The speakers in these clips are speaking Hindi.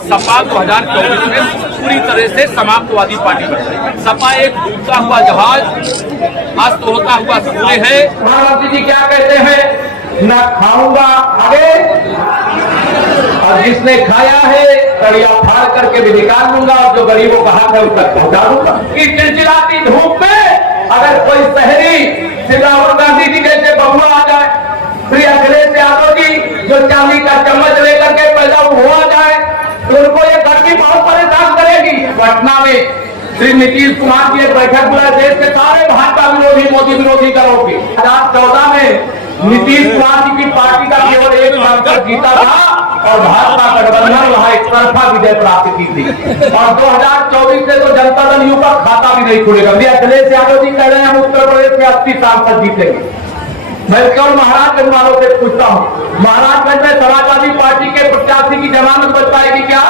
सपा 2024 में पूरी तरह से समाप्तवादी पार्टी बन गई। सपा एक डूबता हुआ जहाज, अस्त होता हुआ सूर्य है। प्रधानमंत्री जी क्या कहते हैं, न खाऊंगा आगे, और जिसने खाया है कड़िया फाड़ करके भी निकाल दूंगा, और जो गरीबों का हाथ है उन तक पहुंचा दूंगा। कि चिलचिलाती धूप में अगर कोई शहरी श्री राहुल गांधी जी जैसे बबुआ आ जाए, श्री अखिलेश यादव जी जो चांदी का चम्मच लेकर के पैदा हुआ जाए, तो उनको ये गर्मी बहुत परेशान करेगी। पटना में श्री नीतीश कुमार की एक बैठक बुलाए, देश के सारे भाजपा विरोधी मोदी विरोधी दलों की। 2014 में नीतीश कुमार जी की पार्टी का केवल एक सांसद जीता था और भाजपा गठबंधन वहां एक तरफा विजय प्राप्त की थी। और 2024 से तो जनता दल यू का खाता भी नहीं खुलेगा। अखिलेश यादव जी कह रहे हैं हम उत्तर प्रदेश में 80 सांसद जीतेंगे। मैं केवल महाराजगंज वालों से पूछता हूँ, महाराजगंज में समाजवादी पार्टी के प्रत्याशी की जमानत बच पाएगी क्या?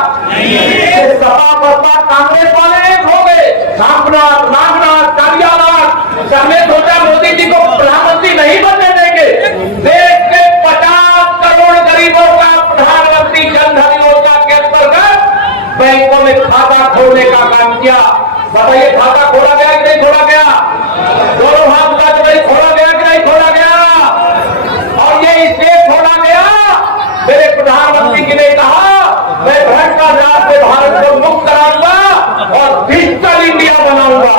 सपा बसपा कांग्रेस वाले एक हो गए, नागनाथ कालियानाथ सबने सोचा मोदी जी को प्रधानमंत्री नहीं बनने देंगे। देश के 50 करोड़ गरीबों का प्रधानमंत्री जन धन योजना के अंतर्गत बैंकों में खाता खोलने का काम किया। बताइए खाता खोला गया कि नहीं खोला गया? दोनों हाथ उठा के भाई खोला गया कि नहीं खोला गया? और ये इसलिए खोला गया, मेरे प्रधानमंत्री जी ने कहा मैं भ्रष्टाचार से भारत को मुक्त कराऊंगा और डिजिटल इंडिया बनाऊंगा।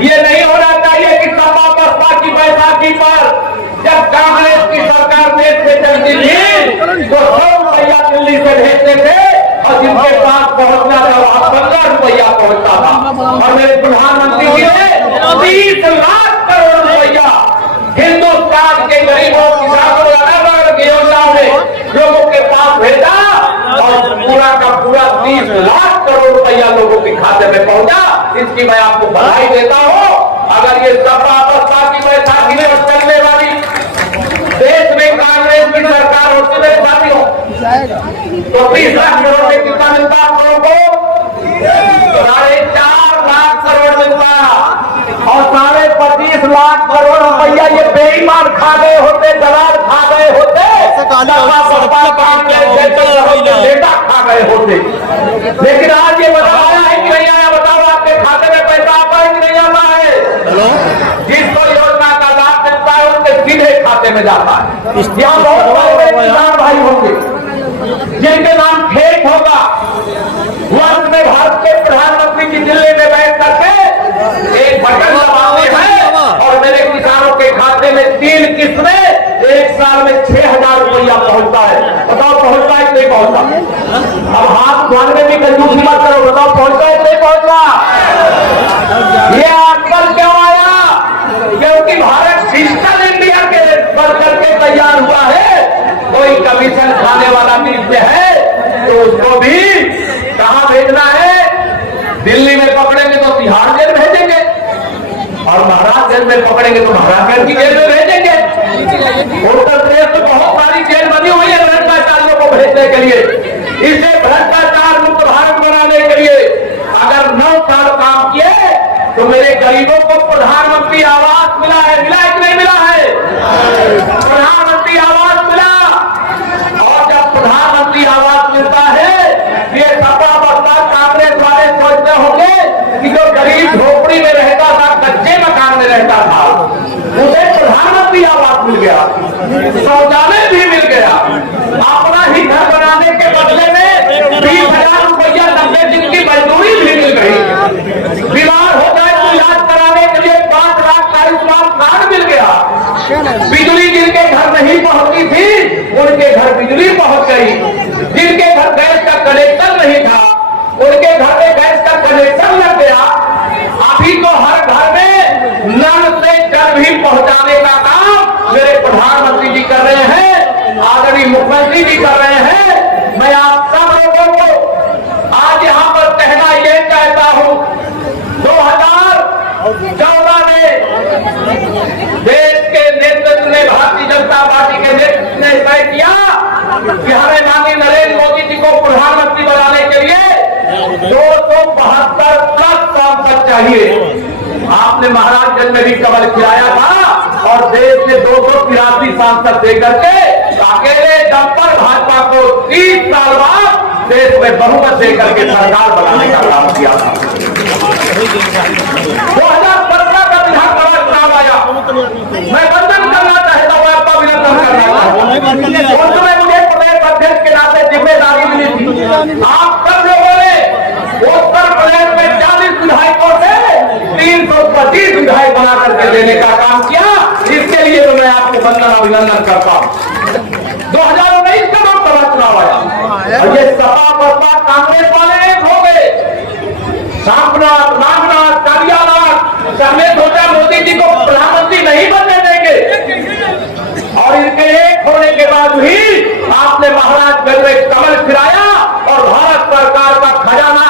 ये नहीं होना चाहिए कि सपा बसपा की बैसाखी पर जब कांग्रेस की सरकार देश में चलती थी तो 100 रुपया दिल्ली से भेजते थे और जिनके पास पहुंचना था वहां 15 रुपया पहुंचता था। और मेरे प्रधानमंत्री जी ने 30 लाख करोड़ रुपया हिंदुस्तान के गरीबों किसानों अलग अलग योजनाओं में लोगों के पास भेजा और पूरा का पूरा 30 लाख करोड़ रुपया लोगों के खाते में पहुंचा। इसकी मैं आपको बधाई देता हूं। अगर ये सपा बसपा की बैसाखी में चलने वाली देश में कांग्रेस की सरकार होती मेरे साथियों तो 30 लाख करोड़ में कितना मिलता आप लोगों को? 4.5 लाख करोड़ मिलता और 25 लाख करोड़ रुपया ये बेईमान खा गए होते, दलाल खा गए होते, डेटा खा गए होते। लेकिन आज ये बताया है कि नहीं आया? बताओ आपके खाते में पैसा आता है कि नहीं आता है? जिसको योजना का लाभ मिलता है उनके सीधे खाते में जाता है। यहाँ बहुत बड़े किसान भाई होंगे जिनके नाम खेत होगा, वर्ष में भारत के प्रधानमंत्री की दिल्ली में बैठ करके एक बटन दबाते हैं और मेरे किसानों के खाते में 3 किस्में एक साल में 6,000 रुपया पहुंचता है। बताओ पहुंचता है कि नहीं पहुंचता? अब हाथ उठाने में भी कंजूसी मत करो, बताओ पहुंचता है कि नहीं पहुंचता? ये आजकल क्यों आया? क्योंकि भारत डिजिटल इंडिया के बन करके तैयार हुआ है। कोई कमीशन खाने वाला मित्र है तो उसको भी कहां भेजना है? दिल्ली में पकड़ेंगे तो तिहाड़ जेल भेजेंगे और महाराजगंज में पकड़ेंगे तो महाराजगंज की जेल में भेजेंगे। उत्तर प्रदेश में बहुत सारी जेल बनी हुई है भ्रष्टाचारियों को भेजने के लिए। इसे भ्रष्टाचार मुक्त भारत बनाने के लिए अगर 9 साल काम किए तो मेरे गरीबों को प्रधानमंत्री आवास मिला है। मिला है कि नहीं मिला है? प्रधानमंत्री आवास मिला। और जब प्रधानमंत्री आवास मिलता है ये सपा बसपा कांग्रेस वाले सोचते होंगे कि जो गरीब झोपड़ी में रहता था, कच्चे मकान में रहता था, उसे प्रधानमंत्री आवास मिल गया, शौचालय भी मिल गया। अपना ही घर बनाने के बदले में 20,000 रुपया 90 दिन की मजदूरी भी मिल गई। बीमार हो जाए तो इलाज कराने के लिए 5 लाख का आयुष्मान कार्ड मिल गया। बिजली जिनके घर नहीं पहुंची थी उनके घर बिजली पहुंच गई। जिनके घर गैस का कनेक्शन नहीं था उनके घर में गैस का कनेक्शन लग गया। अभी तो हर घर में नल से जल भी पहुंचाने का काम मेरे प्रधानमंत्री जी कर रहे हैं, आदरणीय मुख्यमंत्री जी कर रहे हैं। मैं आप सब लोगों को आज यहाँ पर कहना ये चाहता हूँ 2014 में देश के नेतृत्व ने, भारतीय जनता पार्टी के नेतृत्व ने तय किया कि हमें माननीय नरेंद्र मोदी जी को प्रधानमंत्री बनाने के लिए 272 प्लस सांसद चाहिए। आपने महाराजगंज में भी कमल खिलाया था और देश में 283 सांसद देकर के अकेले दम पर भाजपा को 30 साल बाद देश में बहुमत देकर के सरकार बनाने का काम किया था। 2017 का विधानसभा चुनाव आया, मैं वंदन करना चाहता हूँ, आपका अभिनंदन करना चाहता हूँ। उसमें मुझे प्रदेश अध्यक्ष के नाते जिम्मेदारी मिली थी। आप सब लोगों ने उत्तर प्रदेश में 40 विधायकों से 325 विधायक बना करके देने का काम किया। इसके लिए तो मैं आपको वंदन अभिनंदन करता हूँ। 2019 का लोकसभा चुनाव आया और ये सपा बसपा कांग्रेस वाले एक हो गए। सामनाथ, नागनाथ, कालियानाथ सबने सोचा मोदी जी को प्रधानमंत्री नहीं बनने देंगे और इनके एक होने के बाद भी आपने महाराजगंज में कमल फिराया और भारत सरकार का खजाना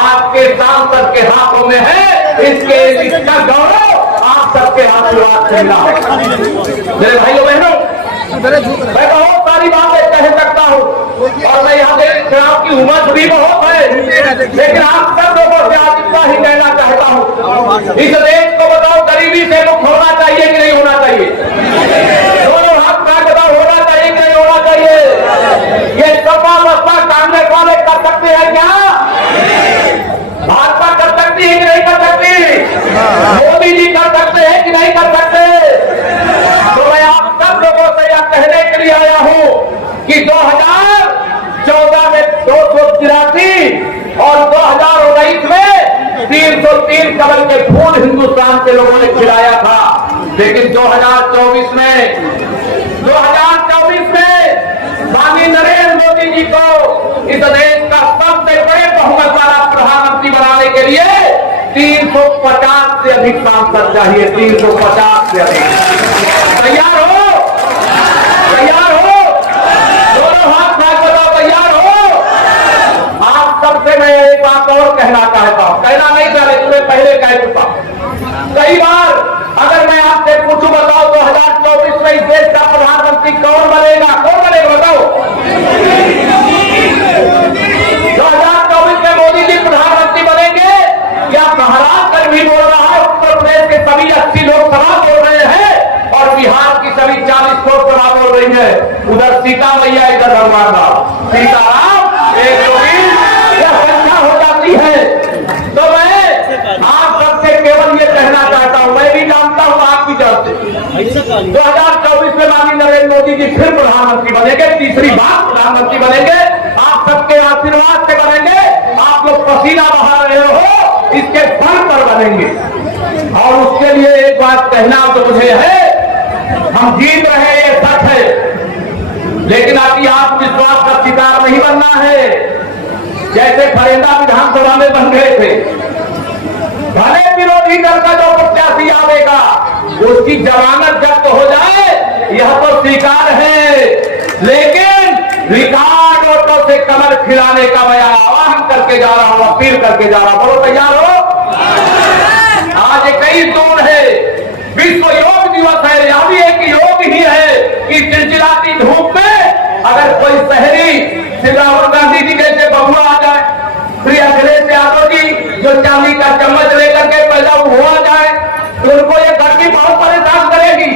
आपके सांसद के हाथों में है। इसका गौरव आप सबके आशीर्वाद से मिला है। मेरे भाइयों बहनों, मैं बहुत सारी बातें कह सकता हूँ और मैं यहाँ पे चुनाव की उम्र भी बहुत है, लेकिन आप सब लोगों से आज इतना ही कहना चाहता हूँ, इस देश को बताओ गरीबी से मुक्त होना चाहिए कि नहीं होना चाहिए? दोनों हाथ में बताओ, होना चाहिए कि नहीं होना चाहिए? ये सपा बसपा कांग्रेस वाले कर सकते हैं क्या? भाजपा कर सकती है कि नहीं कर सकती? मोदी जी कर सकते हैं कि नहीं कर सकते? तो मैं आप सब लोगों से यह कहने के लिए आया हूं कि 2014 में 283 और 2019 में 303 कमल के फूल हिंदुस्तान के लोगों ने खिलाया था, लेकिन 2024 में माननीय नरेंद्र मोदी जी को इस देश का सबसे बड़े बहुमत वाला प्रधानमंत्री बनाने के लिए 350 से अधिक सांसद चाहिए। 350 से अधिक। तैयार हो? तैयार हो? दोनों हाथ में बताओ, तैयार हो? आप सबसे मैं एक बात और कहना चाहता हूं, कहना नहीं था लेकिन मैं पहले कह चुका। कई बार अगर मैं आपसे पूछूं, बताओ 2024 में इस देश का प्रधानमंत्री कौन बनेगा? कौन बनेगा बताओ? 2024 में मोदी जी प्रधानमंत्री बनेंगे या महाराष्ट्र भी बोल रहा है, उत्तर प्रदेश के सभी 80 लोकसभा बोल रहे हैं और बिहार की सभी 40 लोकसभा बोल रही है। उधर सीता मैया, इधर भगवान राम, सीताराम एक यह संख्या हो जाती है। तो मैं आप सबसे केवल ये कहना चाहता हूं, मैं भी जानता हूं, आप भी जानते हैं, 2024 में माननीय नरेंद्र मोदी जी फिर प्रधानमंत्री बनेंगे, तीसरी बार प्रधानमंत्री बनेंगे। आप सबके आशीर्वाद से बनेंगे। आप लोग पसीना बहा रहे हो, इसके फल पर बनेंगे। और उसके लिए एक बात कहना तो मुझे है, हम जीत रहे हैं ये सच है, लेकिन अभी आत्मविश्वास का शिकार नहीं बनना है। जैसे फरेंदा विधानसभा में बन गए थे, भले विरोधी दल का जो प्रत्याशी आवेगा उसकी जमानत जब्त हो जाए, यह तो स्वीकार है, लेकिन रिकॉर्ड वोटों से कमल खिलाने का मैं आह्वान करके जा रहा हूं, अपील करके जा रहा हूं। बोलो तैयार हो? आज 21 जून है, विश्व योग दिवस है। यह भी एक योग ही है कि चिलचिलाती धूप में अगर कोई शहरी श्री राहुल गांधी जी जैसे बबुआ आ जाए, श्री अखिलेश यादव जी जो चांदी का चम्मच लेकर के पैदा हुआ जाए, तो उनको ये गर्मी बहुत परेशान करेगी,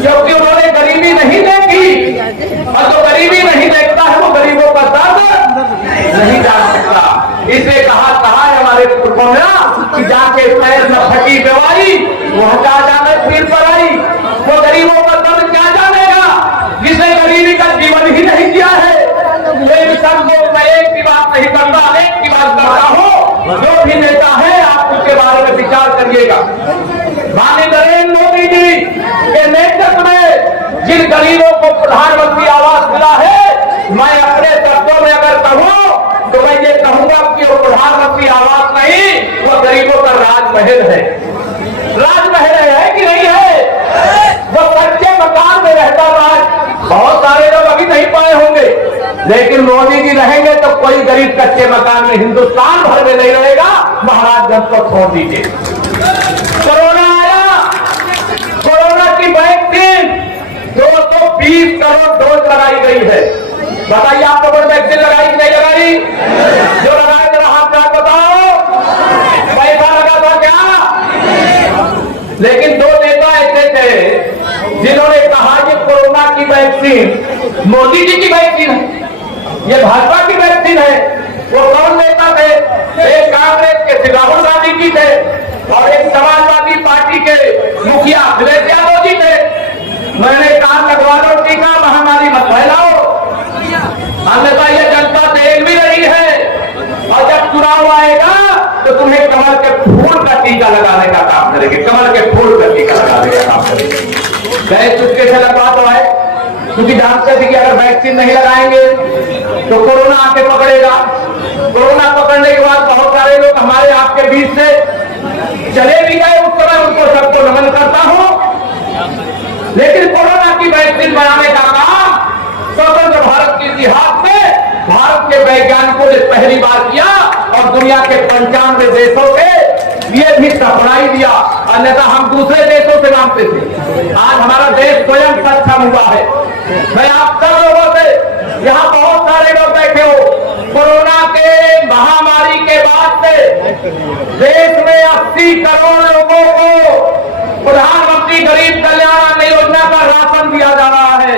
क्योंकि उन्होंने गरीबी नहीं देखी और जो गरीबी नहीं देखता है वो गरीबों का दर्द नहीं जान सकता। इसलिए कहा है हमारे पुरखों ने कि जाके पैर न फटी बेवाई, वह क्या जाने सिर पर आई। वो गरीबों का दर्द क्या जानेगा जिसने गरीबी का जीवन ही नहीं किया है। लेकिन सब लोग, मैं एक की बात नहीं करता, अनेक की बात करता हूँ। जो भी नेता है आप उसके बारे में विचार करिएगा। माननीय नरेंद्र मोदी जी के नेतृत्व में जिन गरीबों को प्रधानमंत्री आवास मिला है, मैं अपने शब्दों में अगर कहूँ तो मैं ये कहूंगा कि वो प्रधानमंत्री आवास नहीं, वो गरीबों का राजमहल है। राजमहल है कि नहीं है? वो कच्चे मकान में रहता राज बहुत सारे लोग अभी नहीं पाए होंगे, लेकिन मोदी जी रहेंगे तो कोई गरीब कच्चे मकान में हिंदुस्तान भर में नहीं रहेगा। महाराजगंज को छोड़ दीजिए। कोरोना आया, कोरोना की वैक्सीन 220 करोड़ डोज लगाई गई है। बताइए आप लोगों ने वैक्सीन लगाई कि नहीं लगाई? जो लगाए जरा हाथ में बताओ, पैसा लगा था क्या? लेकिन दो नेता ऐसे थे जिन्होंने कहा कि कोरोना की वैक्सीन मोदी जी की वैक्सीन है, ये भाजपा की वैक्सीन वैक्सीन है। वो कौन नेता थे? एक कांग्रेस के राहुल गांधी जी थे और एक समाजवादी पार्टी के मुखिया अखिलेश यादव जी थे। मैंने कहा लगवा लो टीका, महामारी मत फैलाओ, अन्यथा ये जनता देख भी रही है और जब चुनाव आएगा तो तुम्हें कमल के फूल का टीका लगाने का काम करेंगे, कमल के फूल का टीका लगाने का काम करेंगे। गए चुपके से लगवा तो है, क्योंकि जानते थे कि अगर वैक्सीन नहीं लगाएंगे तो कोरोना आके पकड़ेगा। कोरोना पकड़ने के बाद बहुत सारे लोग हमारे आपके बीच से चले भी गए, उस समय उनको सबको नमन करता हूं। लेकिन कोरोना की वैक्सीन बनाने का काम स्वतंत्र भारत के इतिहास में भारत के वैज्ञानिकों ने पहली बार किया और दुनिया के 95 देशों के ये भी सफाई दिया, अन्यथा हम दूसरे देशों से मांगते थे। आज हमारा देश स्वयं सक्षम हुआ है। मैं आप सब लोगों से, यहाँ बहुत सारे लोग बैठे हो, कोरोना के महामारी के बाद से देश में 80 करोड़ लोगों को प्रधानमंत्री गरीब कल्याण अन्न योजना का राशन दिया जा रहा है,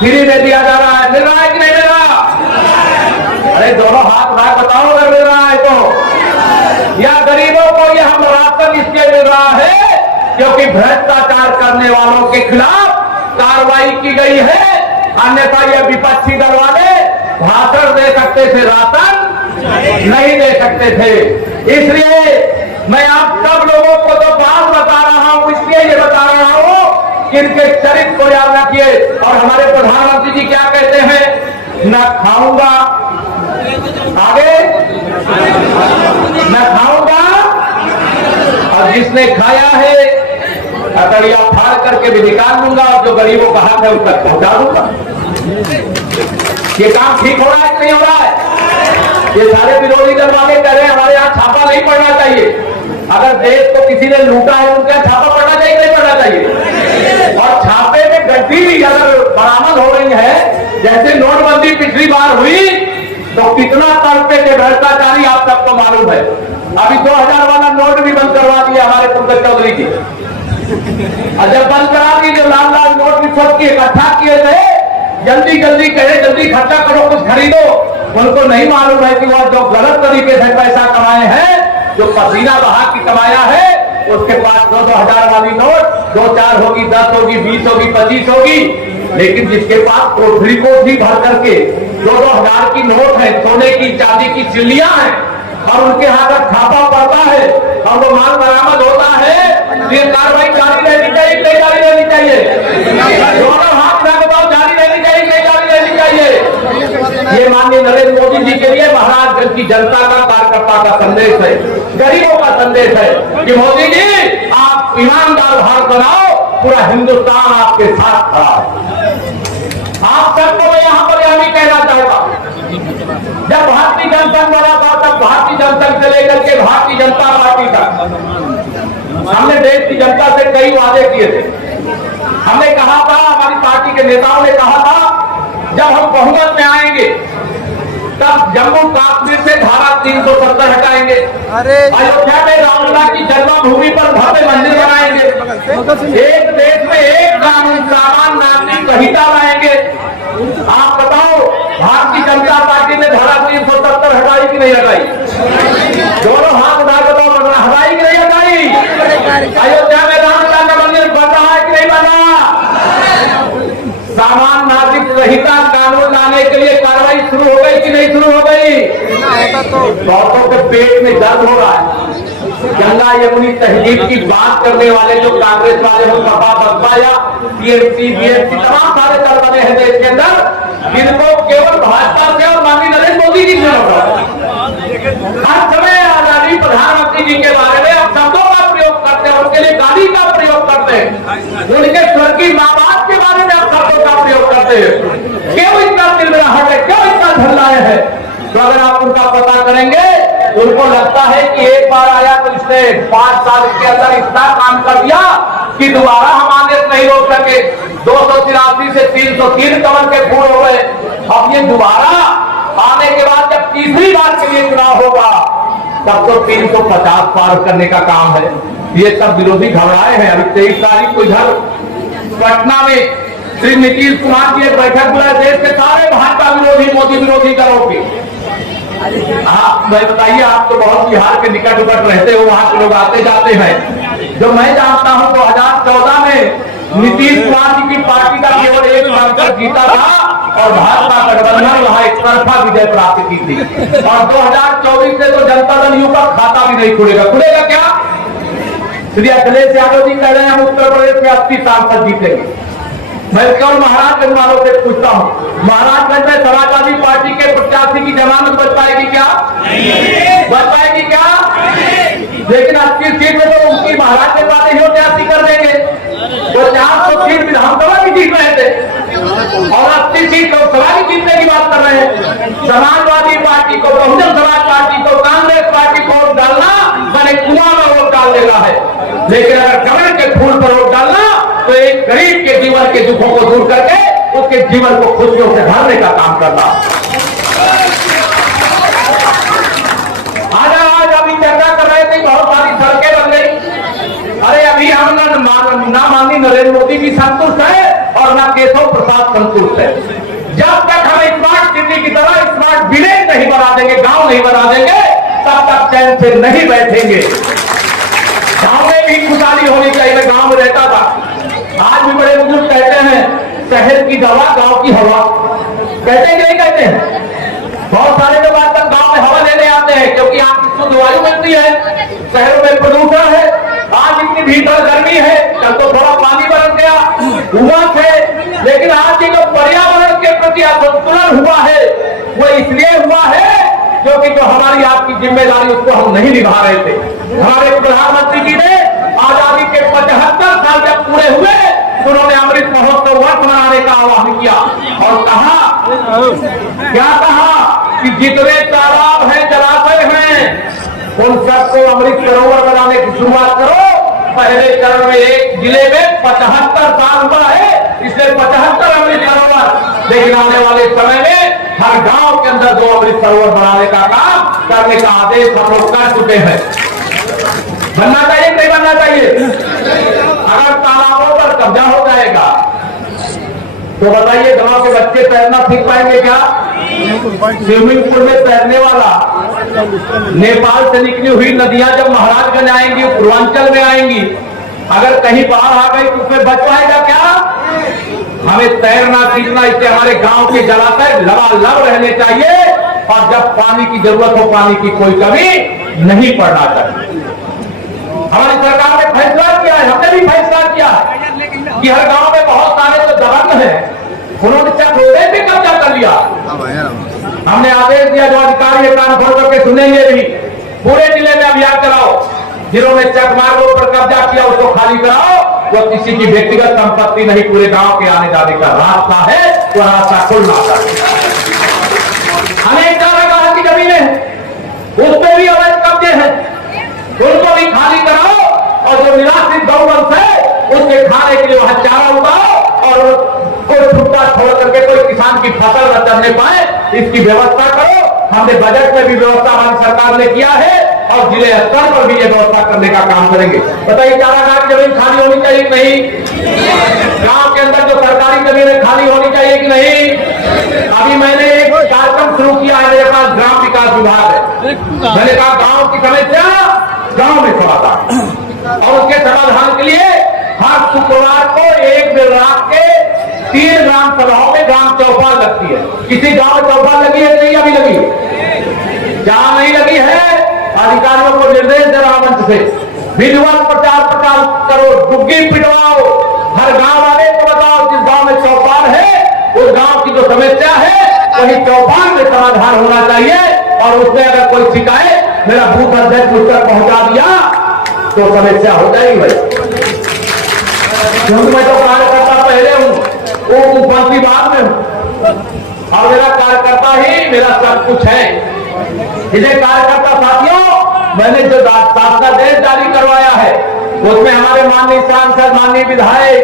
फ्री में दिया जा रहा है। मिल रहा है कि नहीं मिल रहा? अरे दोनों हाथ उठा बताओ अगर मिल रहा है तो। या गरीबों को यह हम राशन इसलिए मिल रहा है क्योंकि भ्रष्टाचार करने वालों के खिलाफ कार्रवाई की गई है, अन्यथा यह विपक्षी दल वाले भाषण दे सकते थे, राशन नहीं दे सकते थे। इसलिए मैं आप सब लोगों को तो बात बता रहा हूं, इसलिए ये बता रहा हूं कि इनके चरित्र को याद रखिए। और हमारे प्रधानमंत्री जी क्या कहते हैं? न खाऊंगा, आगे न खाऊंगा, और जिसने खाया है अकड़िया फाड़ करके भी निकाल दूंगा और जो गरीबों का हक है उन तक पहुंचा दूंगा। ये काम ठीक हो रहा है कि नहीं हो रहा है? ये सारे विरोधी दल वाले कह रहे हैं हमारे यहाँ छापा नहीं पड़ना चाहिए। अगर देश को किसी ने लूटा है उनके यहाँ छापा पड़ना चाहिए नहीं पड़ना चाहिए? और छापे में गड्डी भी अगर बरामद हो रही है, जैसे नोटबंदी पिछली बार हुई तो कितना तड़पे के भ्रष्टाचारी आप सबको मालूम है। अभी 2000 वाला नोट भी बंद करवा दिया हमारे पंकज चौधरी जी। और जब बंद करा दी, जो लाल लाल नोट रिश्वत की इकट्ठा किए थे, जल्दी जल्दी कहे जल्दी खर्चा करो, कुछ खरीदो। उनको नहीं मालूम है कि वह जो गलत तरीके से पैसा कमाए हैं, जो पसीना बहा की कमाया है, उसके पास 2-2 हजार वाली नोट 2-4 होगी, 10 होगी, 20 होगी, 25 होगी। लेकिन जिसके पास कोठरी कोठरी भर करके 2-2 हजार की नोट है, सोने की चांदी की चिल्लियां हैं, और उनके हाथ में छापा पड़ता है और वो माल बरामद होता है, ये कार्रवाई जारी रहनी चाहिए नहीं जारी रहनी चाहिए? दोनों हाथ में बताओ, जारी रहनी चाहिए नहीं जारी रहनी चाहिए? ये माननीय नरेंद्र मोदी जी के लिए महाराजगंज की जनता का, कार्यकर्ता का संदेश है, गरीबों का संदेश है कि मोदी जी आप ईमानदार भारत बनाओ, पूरा हिंदुस्तान आपके साथ खड़ा है। आप सबको मैं यहाँ पर यह भी कहना चाहूंगा, जब भारतीय जनसंघ बना था तब भारतीय जनसंघ से लेकर के भारतीय जनता पार्टी तक हमने देश की जनता से कई वादे किए थे। हमने कहा था, हमारी पार्टी के नेताओं ने कहा था, जब हम बहुमत में आएंगे तब जम्मू कश्मीर से धारा 370 हटाएंगे, अयोध्या में रामलला की जन्मभूमि पर भव्य मंदिर बनाएंगे, एक देश में एक कानून सामान नागरिक संहिता लाएंगे। आप बताओ, भारतीय जनता पार्टी ने धारा 370 हटाई कि नहीं हटाई? दोनों हाथ उठा बताओ, हटाई कि नहीं हटाई? अयोध्या में रामलला का मंदिर बन रहा है कि नहीं बना? सामान नागरिक संहिता कानून लाने के लिए कार्रवाई शुरू हो गई कि नहीं शुरू हो गई? बहुतों के पेट में दर्द हो रहा है। गंगा यमुनी तहजीब की बात करने वाले जो कांग्रेस वाले हो, सपा बसपा या टीएमसी बीएसपी, तमाम सारे दल बने हैं देश के अंदर, जिनको केवल भाजपा से और माननीय नरेंद्र मोदी जी से होगा। हर समय आजादी प्रधानमंत्री जी के बारे में आप शब्दों का प्रयोग करते हैं, उनके लिए गाली का प्रयोग करते हैं, उनके स्वर्गीय माँ बाप के बारे में आप शब्दों का प्रयोग करते हैं। क्यों इतना तिलमिलाहट है, क्यों इतना झल्लाए है? तो अगर आप उनका पता करेंगे, उनको लगता है कि एक बार आया तो इसने 5 साल के अंदर इतना काम कर दिया कि दोबारा हम आने नहीं रोक सके। 283 से 303 कमल के फूल हो गए। अब ये दोबारा आने के बाद जब तीसरी बार के लिए चुनाव होगा तब तो 350 पार करने का काम है। ये सब विरोधी घबराए हैं। अभी 23 तारीख को इधर पटना में श्री नीतीश कुमार की एक बैठक बुलाई, देश के सारे भाजपा विरोधी, मोदी विरोधी दलों की, भाई बताइए, आप तो बहुत बिहार के निकट उकट रहते हो, वहाँ के लोग आते जाते हैं। जो मैं जानता हूँ 2014 में नीतीश कुमार जी की पार्टी का केवल एक सांसद जीता था और भाजपा गठबंधन वहाँ एक तरफा विजय प्राप्त की थी। और 2024 से तो जनता दल यू का खाता भी नहीं खुलेगा। खुलेगा क्या? श्री अखिलेश यादव जी कह रहे हैं हम उत्तर प्रदेश में 80 सांसद जीतेंगे। मैं केवल महाराजगंज वालों से पूछता हूँ, महाराजगंज में समाजवादी पार्टी के प्रत्याशी की जमानत बच पाएगी क्या? बच पाएगी क्या? लेकिन 80 सीट में तो उनकी महाराजगंज वाले ही प्रत्याशी कर देंगे। वो 400 सीट विधानसभा की जीत रहे थे और 80 सीट लोकसभा की जीतने की बात कर रहे हैं। समाजवादी पार्टी को, बहुजन समाज पार्टी को, कांग्रेस पार्टी को वोट डालना मैंने कुआं में वोट डाल देना है। लेकिन अगर कमल के फूल पर वोट डालना तो एक गरीब के जीवन के दुखों को दूर करके उसके जीवन को खुशियों से भरने का काम करना। आज अभी चर्चा कर रहे थे, बहुत सारी सड़कें बन गई। अरे अभी हम ना माननीय नरेंद्र मोदी जी संतुष्ट है और ना केशव प्रसाद संतुष्ट है। जब तक हम स्मार्ट सिटी की तरह स्मार्ट विलेज नहीं बना देंगे, गांव नहीं बना देंगे, तब तक चैन से नहीं बैठेंगे। गांव में भी खुशहाली होनी चाहिए। मैं गांव में रहता था, आज भी बड़े बुजुर्ग कहते हैं शहर की दवा गांव की हवा। कहते हैं कि नहीं कहते हैं? बहुत सारे लोग आज तक गांव में हवा लेने आते हैं क्योंकि यहाँ की शुद्ध वायु मिलती है। शहरों में प्रदूषण है, आज इतनी भीषण गर्मी है, कल तो थोड़ा पानी बरस गया, उमस है। लेकिन आज ये जो पर्यावरण के प्रति असंतुलन हुआ है वो इसलिए हुआ है क्योंकि जो हमारी आपकी जिम्मेदारी उसको हम नहीं निभा रहे थे। हमारे प्रधानमंत्री जी ने आजादी के 75 साल जब पूरे हुए तो उन्होंने अमृत महोत्सव वर्ष मनाने का आह्वान किया और कहा, क्या कहा कि जितने तालाब हैं, जलाशय हैं, उन सबको अमृत सरोवर बनाने की शुरुआत करो। पहले चरण में एक जिले में 75 साल हुआ है, इसलिए 75 अमृत सरोवर। लेकिन आने वाले समय में हर गांव के अंदर 2 अमृत सरोवर बनाने का काम करने का आदेश हम लोग कर चुके हैं। बनना चाहिए नहीं बनना चाहिए? अगर तालाबों पर कब्जा हो जाएगा तो बताइए गांव के बच्चे तैरना सीख पाएंगे क्या? स्विमिंग पूल में तैरने वाला नेपाल से निकली हुई नदियां जब महाराजगंज आएंगी, पूर्वांचल में आएंगी, अगर कहीं बाहर आ गई तो उसमें बच पाएगा क्या? हमें तैरना सीखना, इससे हमारे गांव के जलाशय लबालब रहने चाहिए और जब पानी की जरूरत हो पानी की कोई कमी नहीं पड़ना चाहिए। हमारी सरकार ने फैसला किया है, हमने भी फैसला किया है कि हर गांव में बहुत सारे जो दबंग हैं उन्होंने चक रोडे पे कब्जा कर लिया। हमने आदेश दिया जो अधिकारी कान खोल करके सुनेंगे भी, पूरे जिले में अभियान कराओ, जिन्होंने चक मार्गों पर कब्जा किया उसको खाली कराओ। वो किसी की व्यक्तिगत संपत्ति नहीं, पूरे गांव के आने जाने का रास्ता है, वो रास्ता खुलना चाहिए। अनेक चारागाह की जमीनें उसमें भी अवैध कब्जे हैं, उनको भी खाली कराओ और जो निराश्रित गौवंश है उसके खाने के लिए वहां चारा उगाओ और कोई छुट्टा छोड़ करके कोई किसान की फसल न चलने पाए, इसकी व्यवस्था करो। हमने बजट में भी व्यवस्था हमारी सरकार ने किया है और जिले स्तर पर भी ये व्यवस्था करने का काम करेंगे। बताइए चारागाह की जमीन खाली होनी चाहिए कि नहीं? गांव के अंदर जो सरकारी जमीनें खाली होनी चाहिए कि नहीं? अभी मैंने एक कार्यक्रम शुरू किया है, मेरे पास ग्राम विकास विभाग है। मैंने कहा गांव की समस्या गांव में समाधान और उसके समाधान के लिए हर शुक्रवार को एक दिन रात के 3 ग्राम सभाओं में ग्राम चौपाल लगती है। किसी गांव में चौपाल लगी है नहीं? अभी लगी? जहां नहीं लगी है अधिकारियों को निर्देश दे रहा मंच से विधिवत प्रचार करो, डुग्गी पिटवाओ, हर गांव वाले को बताओ जिस गांव में चौपाल है उस गांव की जो समस्या है वही चौपाल में समाधान होना चाहिए। और उसमें अगर कोई शिकायत मेरा बूथ अध्यक्ष उस तक पहुंचा दिया तो समस्या हो जाएगी भाई। क्योंकि मैं तो कार्यकर्ता पहले हूं, वो मुख्यमंत्री बाद में हूं और मेरा कार्यकर्ता ही मेरा सब कुछ है। इसे कार्यकर्ता साथियों, मैंने जो शासनादेश जारी करवाया है उसमें हमारे माननीय सांसद, माननीय विधायक,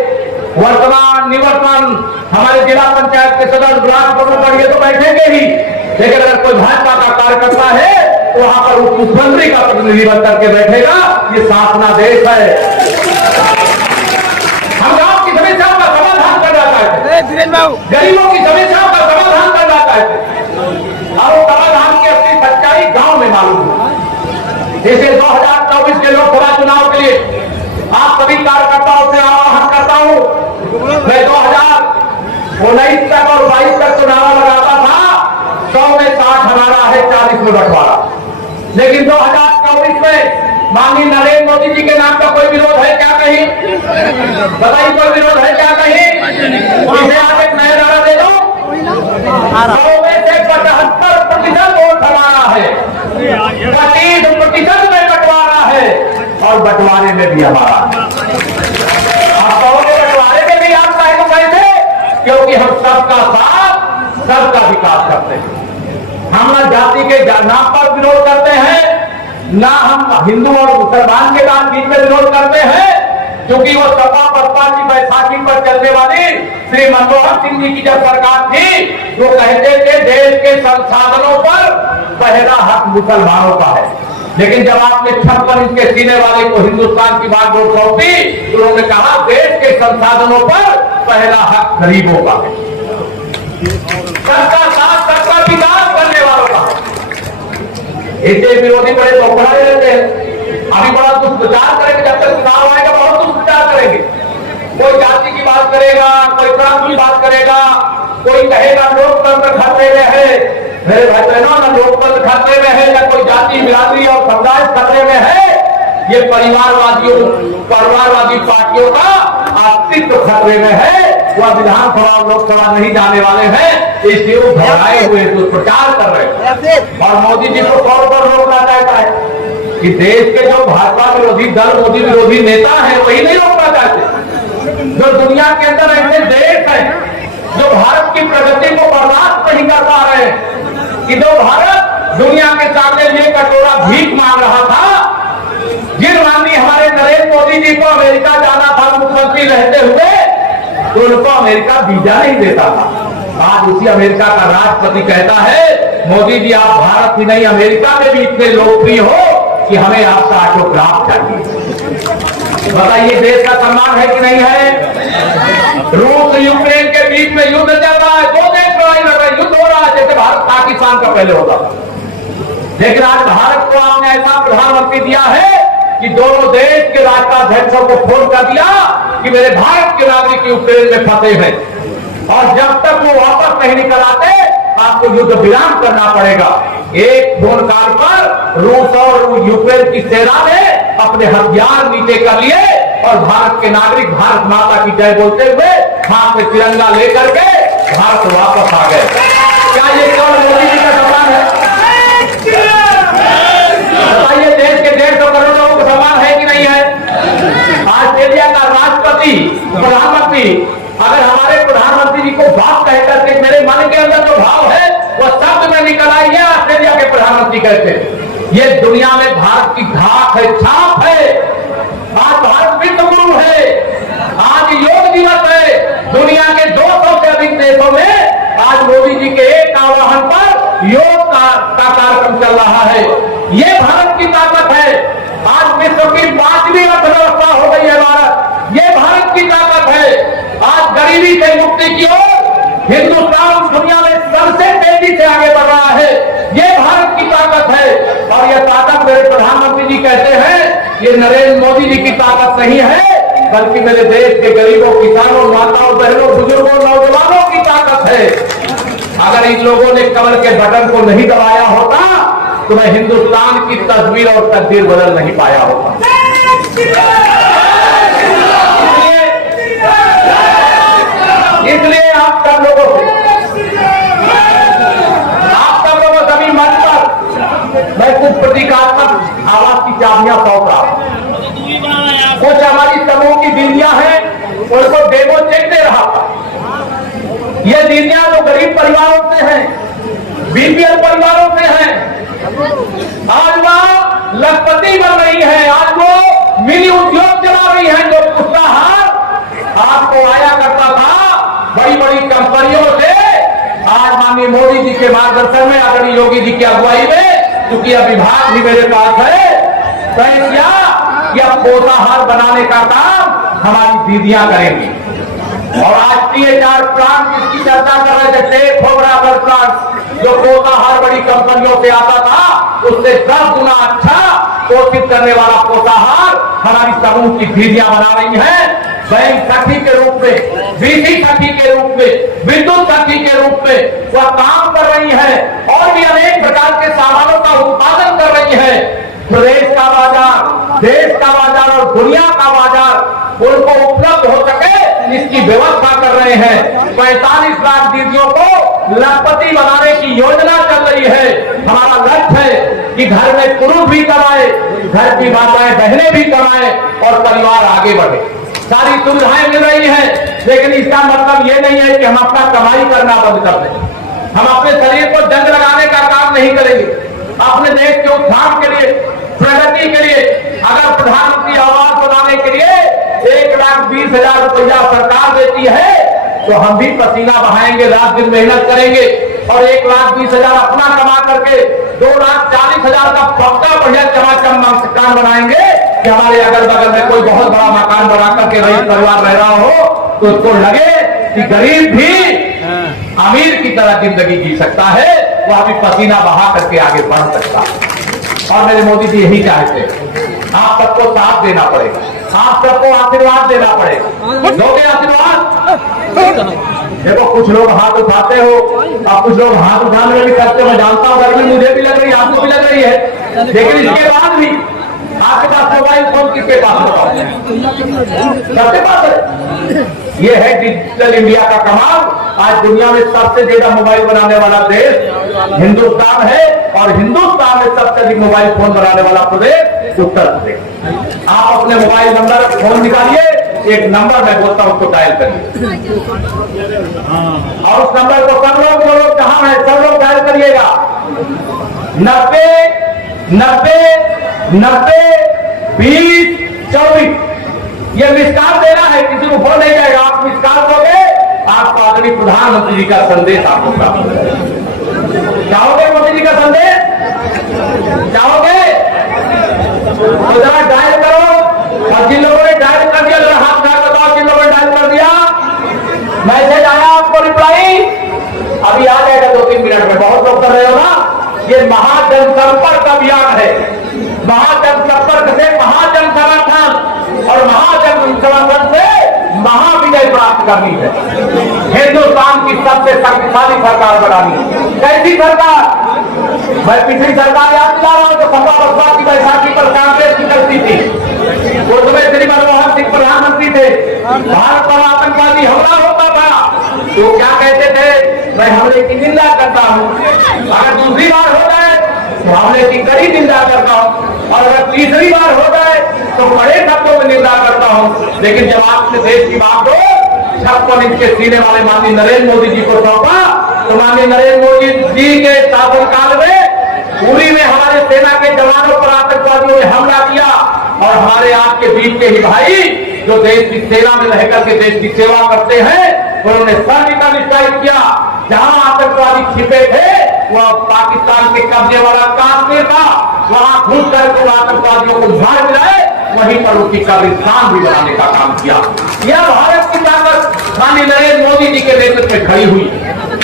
वर्तमान निवर्तमान हमारे जिला पंचायत के सदस्य, ब्लॉक प्रमुख और ये तो बैठेंगे ही, लेकिन अगर कोई भाजपा का कार्यकर्ता है तो वहां पर उप मुख्यमंत्री का प्रतिनिधि बन करके बैठेगा। ये शासनादेश है। हम गांव की समस्याओं का समाधान करना चाहते हैं, गरीबों की समस्याओं का समाधान करना चाहते हैं और समाधान की अपनी में मालूम हुआ। इसे 2024 के लोकसभा चुनाव के लिए आप सभी कार्यकर्ताओं से आह्वान करता हूं। मैं 2019 तक और 22 तक चुनाव लगाता था, 100 में 60 हमारा है, 40 में बंटवारा। लेकिन 2024 में माननीय नरेंद्र मोदी जी के नाम का कोई विरोध है क्या कहीं? बताइए, कोई विरोध है क्या कहीं? इसे आप एक नया नारा दे दो। 100 में से 75% वोट हमारा है, 25% में बंटवारा है और बंटवारे में भी हमारा। आप कहोगे बंटवारे में भी आप चाहे तो कैसे? क्योंकि हम सबका साथ, सबका विकास करते हैं। हम न जाति के नाम पर विरोध करते हैं, ना हम हिंदू और मुसलमान के बीच में विरोध करते हैं, क्योंकि वो सपा बसपा की बैसाखी पर चलने वाली श्री मनमोहन सिंह जी की जब सरकार थी, वो कहते थे देश के संसाधनों पर पहला हक मुसलमानों का है। लेकिन जब आपने 56 इंच के सीने वाले को हिंदुस्तान की बात वोट सौंपी, तो उन्होंने कहा देश के संसाधनों पर पहला हक गरीबों का है, सबका साथ सबका विकास करने वालों का। ऐसे विरोधी बड़े दोखड़े रहते हैं, अभी बड़ा दुष्प्रचार करेंगे, जब तक चुनाव आएगा बहुत दुष्प्रचार करेंगे। कोई जाति की बात करेगा, कोई प्रांत की बात करेगा, कोई कहेगा लोकतंत्र खतरे में है। मेरे भाई बहनों, ना लोकतंत्र खतरे में है, ना कोई जाति बिरादरी और समुदाय खतरे में है। ये परिवारवादी पार्टियों का अस्तित्व खतरे में है। वह विधानसभा और लोकसभा नहीं जाने वाले हैं, इसलिए वो घबराए हुए दुष्प्रचार कर रहे हैं। और मोदी जी को कौन पर रोकना चाहता है कि देश के जो भाजपा विरोधी दल, मोदी विरोधी नेता है, वही नहीं रोकना चाहते। जो दुनिया के अंदर ऐसे देश हैं जो भारत की प्रगति को बर्दाश्त नहीं कर पा रहे, कि जो भारत दुनिया के सामने ये कटोरा भीख मांग रहा था, जिन माननीय हमारे नरेंद्र मोदी जी को अमेरिका जाना था मुख्यमंत्री रहते हुए, तो उनको अमेरिका वीजा नहीं देता था। आज उसी अमेरिका का राष्ट्रपति कहता है मोदी जी आप भारत ही नहीं अमेरिका में भी इतने लोकप्रिय हो कि हमें आपका ऑटोग्राफ चाहिए। बताइए देश का सम्मान है कि नहीं है? रूस यूक्रेन के बीच में युद्ध चल रहा है, दो देश लड़ाई लड़ रहे, युद्ध हो रहा है, जैसे भारत पाकिस्तान का पहले होता था। लेकिन आज भारत को आपने ऐसा प्रधानमंत्री दिया है कि दोनों देश के राष्ट्राध्यक्षों को फोन कर दिया कि मेरे भारत के नागरिक यूक्रेन में फंसे हैं, और जब तक वो वापस नहीं निकल आते आपको युद्ध विराम करना पड़ेगा। एक फोन कॉल पर रूस और यूक्रेन की सेना ने अपने हथियार नीचे कर लिए और भारत के नागरिक भारत माता की जय बोलते हुए हाथ में तिरंगा लेकर के भारत वापस आ गए। क्या ये केवल मोदी जी का सम्मान है? बताइए देश के 150 करोड़ लोगों को सम्मान है कि नहीं है? ऑस्ट्रेलिया का राष्ट्रपति प्रधानमंत्री अगर हमारे प्रधानमंत्री जी को बात कहकर के मेरे मन के अंदर जो भाव है वह शब्द में निकल आई है, ऑस्ट्रेलिया के प्रधानमंत्री कहते हैं ये दुनिया में भारत की धाक है, छाप है। आज भारत विश्व गुरु है, आज योग दिवस है। दुनिया के 200 से अधिक देशों में आज मोदी जी के एक आह्वान पर योग का कार्यक्रम चल रहा है। ये भारत की ताकत है। आज विश्व की 5वीं अर्थव्यवस्था हो गई है भारत, ये भारत की ताकत है। आज गरीबी से मुक्ति की ओर हिंदुस्तान दुनिया में सबसे तेजी से आगे बढ़ रहा है, ये भारत की ताकत है। और यह ताकत मेरे प्रधानमंत्री जी कहते हैं ये नरेंद्र मोदी जी की ताकत नहीं है, बल्कि मेरे देश के गरीबों, किसानों, माताओं, बहनों, बुजुर्गों, नौजवानों की ताकत है। अगर इन लोगों ने कमल के बटन को नहीं दबाया होता तो मैं हिंदुस्तान की तस्वीर और तकदीर बदल नहीं पाया होता। इसलिए आप सब लोगों से सभी मंच पर मैं कुछ प्रतीकात्मक आवाज की चाबियां सौंप रहा हूं। कुछ हमारी समूह की दीदियां हैं, उनको डेमो चेक दे रहा था। ये दीदियां जो गरीब परिवारों से हैं, बीपीएल परिवारों से हैं, आज वो लखपति बन रही है, आज वो मिनी उद्योग चला रही है। जो पुष्टाहार आपको आया करता था बड़ी बड़ी कंपनियों से, आज माननीय मोदी जी के मार्गदर्शन में, आदरणीय योगी जी की अगुवाई में, क्योंकि अब विभाग भी मेरे पास है, तय किया कि अब पोषाहार बनाने का काम हमारी दीदियां करेंगी। और आज THR प्लांट जिसकी चर्चा कर रहे थे, टेक प्रोग्रामर प्लांट, जो पोषाहार बड़ी कंपनियों से आता था उससे 10 गुना अच्छा पोषित करने वाला पोषाहार हमारी समूह की दीदियां बना रही हैं। बैंक सखी के रूप में, बीसी सखी के रूप में, विद्युत सखी के रूप में वह काम कर रही है और भी अनेक प्रकार के सामानों का उत्पादन कर रही है। प्रदेश का बाजार, देश का बाजार और दुनिया का बाजार उनको उपलब्ध हो सके इसकी व्यवस्था कर रहे हैं। 45 लाख दीदियों को लखपति बनाने की योजना चल रही है। हमारा लक्ष्य है कि घर में पुरुष भी कमाए, घर की माताएं बहनें भी कमाए और परिवार आगे बढ़े। सारी सुविधाएं मिल रही हैं, लेकिन इसका मतलब ये नहीं है कि हम अपना कमाई करना बंद कर दें। हम अपने शरीर को जंग लगाने का काम नहीं करेंगे। अपने देश के उत्थान के लिए, प्रगति के लिए अगर प्रधानमंत्री आवास बनाने के लिए 1,20,000 रुपया सरकार देती है तो हम भी पसीना बहाएंगे, रात दिन मेहनत करेंगे और 1,20,000 अपना कमा करके 2,40,000 का पक्का बढ़िया चमाचम मकान बनाएंगे कि हमारे अगल बगल में कोई बहुत बड़ा मकान बना करके रईस परिवार रह रहा हो तो उसको लगे कि गरीब भी अमीर की तरह जिंदगी जी सकता है, वह भी पसीना बहा करके आगे बढ़ सकता है। और मेरे मोदी जी यही चाहते हैं। आप सबको साथ देना पड़ेगा, आप सबको आशीर्वाद देना पड़ेगा। दोगे आशीर्वाद? देखो कुछ लोग हाथ उठाते हो और कुछ लोग हाथ उठाने में भी करते हो। मैं जानता हूँ गर्मी मुझे भी लग रही है, आपको भी लग रही है, लेकिन इसके बाद भी आपके पास मोबाइल फोन किसके पास बताओ? सबके पास है। ये है डिजिटल इंडिया का कमाल। आज दुनिया में सबसे ज्यादा मोबाइल बनाने वाला देश हिंदुस्तान है और हिंदुस्तान में सबसे अधिक मोबाइल फोन बनाने वाला प्रदेश उत्तर प्रदेश। आप अपने मोबाइल नंबर फोन निकालिए, एक नंबर मैं बोलता हूं उसको डायल करिए और उस नंबर को सब लोग, जो लोग कहां है सब लोग डायल करिएगा। 90-90-20-24 ये मिसकाल देना है, किसी को फोन नहीं जाएगा। आप मिसकाल दोगे, आपको आदमी प्रधानमंत्री जी का संदेश आपको प्राप्त हो जाएगा। चाहोगे मोदी जी का संदेश? चाहोगे तो जरा डायल करो। और जिन लोगों ने डायल कर दिया जरा हाथ उठा बताओ, जिन लोगों ने डायल कर दिया मैसेज आया आपको, रिप्लाई अभी आ जाएगा 2-3 मिनट में। बहुत लोग कर रहे हो ना। ये महाजनसंपर्क अभियान है। महाजनसंपर्क से महाजन संगठन और महाजन संगठन से महाविजय प्राप्त करनी है। हिंदुस्तान की सबसे शक्तिशाली सरकार बनानी है। कैसी सरकार? मैं पिछली सरकार याद दिला रहा हूं जो सपा बसपा की बैसाखी पर कांग्रेस की करती थी। उसमें श्री मनमोहन सिंह प्रधानमंत्री थे। भारत पर आतंकवादी हमला होता था तो क्या कहते थे? मैं हमले की निंदा करता हूं। अगर दूसरी बार हो जाए तो हमले की कड़ी निंदा करता हूं और अगर तीसरी बार हो जाए तो बड़े शब्दों में निंदा करता हूं। लेकिन जब आपने देश की बात हो 56 इंच के सीने वाले माननीय नरेंद्र मोदी जी को सौंपा तो माननीय नरेंद्र मोदी जी के शासनकाल में पूरी में हमारे सेना के जवानों पर आतंकवादियों ने हमला किया और हमारे आपके बीच के ही भाई जो देश की सेना में रहकर के देश की सेवा करते हैं उन्होंने सर्जिकल स्ट्राइक किया। जहां आतंकवादी छिपे थे वह पाकिस्तान के कब्जे वाला कश्मीर था, वहां घुस कर आतंकवादियों को मार गिराए, वहीं पर उसकी कब्रिस्तान भी बनाने का काम किया। यह भारत की ताकत माननीय नरेंद्र मोदी जी के नेतृत्व में खड़ी हुई।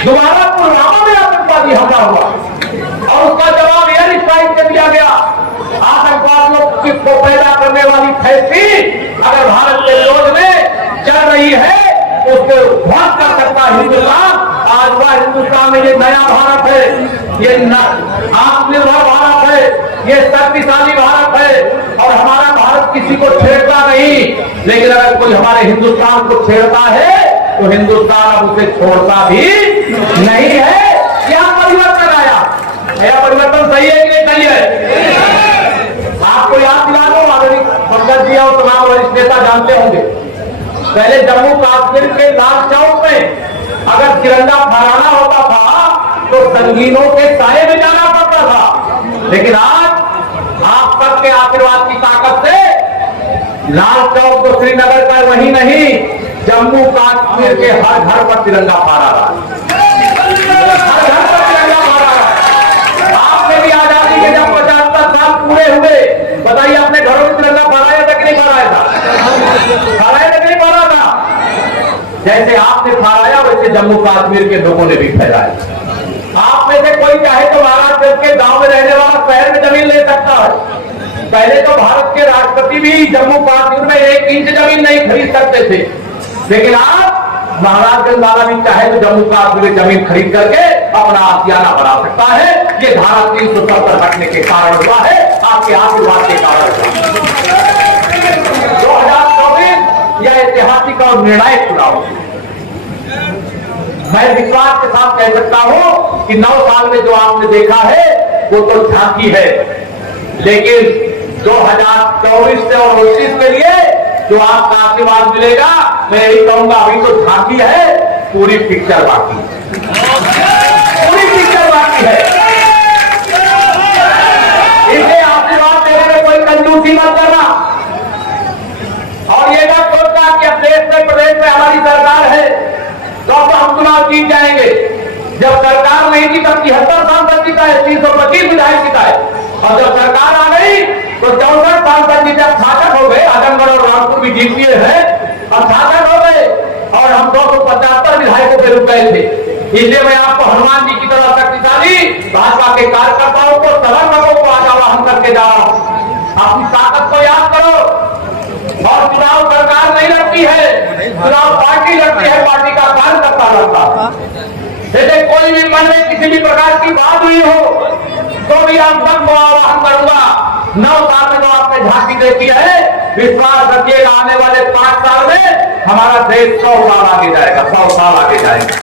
दोबारा पुलवामा में आतंकवादी हमला हुआ और उसका जवाब एयर स्ट्राइक से दिया गया। आतंकवादियों को पैदा करने वाली फैक्ट्री अगर भारत के विरोध में चल रही है उसको ध्वस्त कर सकता हिंदुस्तान। आज वह हिंदुस्तान में ये नया भारत है, ये आत्मनिर्भर भारत है, ये शक्तिशाली भारत है और हमारा भारत किसी को छेड़ता नहीं। लेकिन अगर कोई हमारे हिंदुस्तान को छेड़ता है तो हिंदुस्तान अब उसे छोड़ता भी नहीं है। क्या परिवर्तन आया? यह परिवर्तन सही है कि नहीं सही है? आपको याद दिला दो, आदरणीय पंकज जी और तमाम वरिष्ठ नेता जानते होंगे, पहले जम्मू कश्मीर के लाल चौक में अगर तिरंगा फहराना होता था तो संगीनों के साए में जाना पड़ता था। लेकिन आज आप सबके आशीर्वाद की ताकत से लाल चौक तो श्रीनगर का वही नहीं, जम्मू कश्मीर के हर घर पर तिरंगा फहरा रहा है। हर घर पर तिरंगा फहरा रहा है। आपने भी आजादी के जब 75 साल पूरे हुए, बताइए अपने घरों में तिरंगा फहराया था कि नहीं फहराया था? फहराया था कि नहीं फहरा था? जैसे आपने फहराया वैसे जम्मू कश्मीर के लोगों ने भी फहराया। आप में से के गांव में रहने वाला शहर में जमीन ले सकता है। पहले तो भारत के राष्ट्रपति भी जम्मू कश्मीर में 1 इंच जमीन नहीं खरीद सकते थे, लेकिन आज महाराजगंज वाला भी चाहे तो जम्मू कश्मीर में जमीन खरीद करके अपना आशियाना बढ़ा सकता है। ये धारा 370 हटने के कारण हुआ है, आपके आशीर्वाद के कारण। 2024 यह ऐतिहासिक और निर्णायक चुनाव, मैं विश्वास के साथ कह सकता हूं कि 9 साल में जो आपने देखा है वो तो झांकी है, लेकिन 2024 से और 29 के लिए जो आपका आशीर्वाद मिलेगा, मैं यही कहूंगा अभी तो झांकी है, पूरी पिक्चर बाकी पूरी पिक्चर बाकी है। इसे आशीर्वाद देने में कोई कंजूसी मत करना और ये ना सोचना कि अब देश में प्रदेश में हमारी सरकार है तो अब हम चुनाव जीत जाएंगे। जब सरकार नहीं थी तब 73 सांसद जीता है, 325 विधायक जीता है, और जब सरकार आ गई तो 64 सांसद जीते, 66 हो गए। आजमगढ़ और रामपुर भी जीत लिए हैं, अब 66 हो गए और हम 275 विधायकों पे रुक गए थे। इसलिए मैं आपको हनुमान जी की तरह शक्तिशाली भाजपा के कार्यकर्ताओं को, समर्थकों को आज आह्वान करके जा रहा हूं, अपनी ताकत को याद करो। और चुनाव सरकार नहीं लड़ती है, चुनाव पार्टी लड़ती है, पार्टी का कार्यकर्ता लड़ता है। जैसे कोई भी मन में किसी भी प्रकार की बात हुई हो तो भी हम सबको आह्वान करूंगा, 9 साल में जो आपने झांकी देखी है, विश्वास रखिएगा आने वाले 5 साल में हमारा देश 100 साल आगे जाएगा, 100 साल आगे जाएगा।